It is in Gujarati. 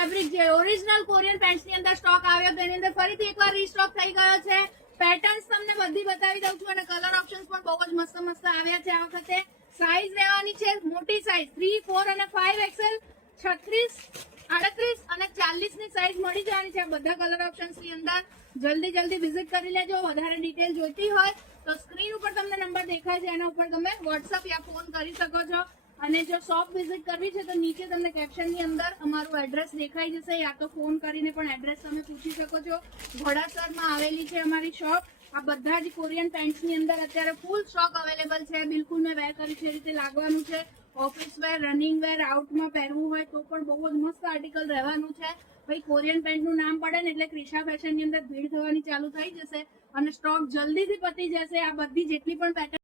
ફેબ્રિક જે ઓરિજિનલ કોરિયન પેન્ટ્સ ની અંદર સ્ટોક આવ્યો તેની અંદર ફરીથી એકવાર રીસ્ટોક થઈ ગયો છે. પેટર્ન્સ તમને બધી બતાવી દઉં છું અને કલર ઓપ્શન્સ પણ બહુ જ મસ્ત મસ્ત આવ્યા છે. આ વખતે સાઈઝ રહેવાની છે મોટી સાઈઝ 3, 4 અને 5 XL, 36, 38 અને 40 ની સાઈઝ મળી જવાની છે બધા કલર ઓપ્શન્સ ની અંદર. જલ્દી વિઝિટ કરી લેજો. વધારે ડિટેલ જોઈતી હોય તો સ્ક્રીન ઉપર તમને નંબર દેખાય છે એના ઉપર તમે વોટ્સઅપ યા ફોન કરી શકો છો. અને જો શોપ વિઝિટ કરવી છે તો નીચે તમને કેપ્શન ની અંદર અમારું એડ્રેસ દેખાઈ જશે, યા તો ફોન કરીને પણ એડ્રેસ તમે પૂછી શકો છો. ઘોડાસરમાં આવેલી છે અમારી શોપ. આ બધા જ કોરિયન પેન્ટ્સ ની અંદર અત્યારે ફૂલ સ્ટોક અવેલેબલ છે. બિલકુલ મેં વેર કરી છે એ રીતે લાગવાનું છે. ઓફિસ વેર, રનિંગ વેર, આઉટમાં પહેરવું હોય તો પણ બહુ જ મસ્ત આર્ટિકલ રહેવાનું છે. ભાઈ કોરિયન પેન્ટ નું નામ પડે ને એટલે ક્રિશા ફેશન ની અંદર ભીડ થવાની ચાલુ થઈ જશે અને સ્ટોક જલ્દીથી પતી જશે. આ બધી જેટલી પણ પેટર્ન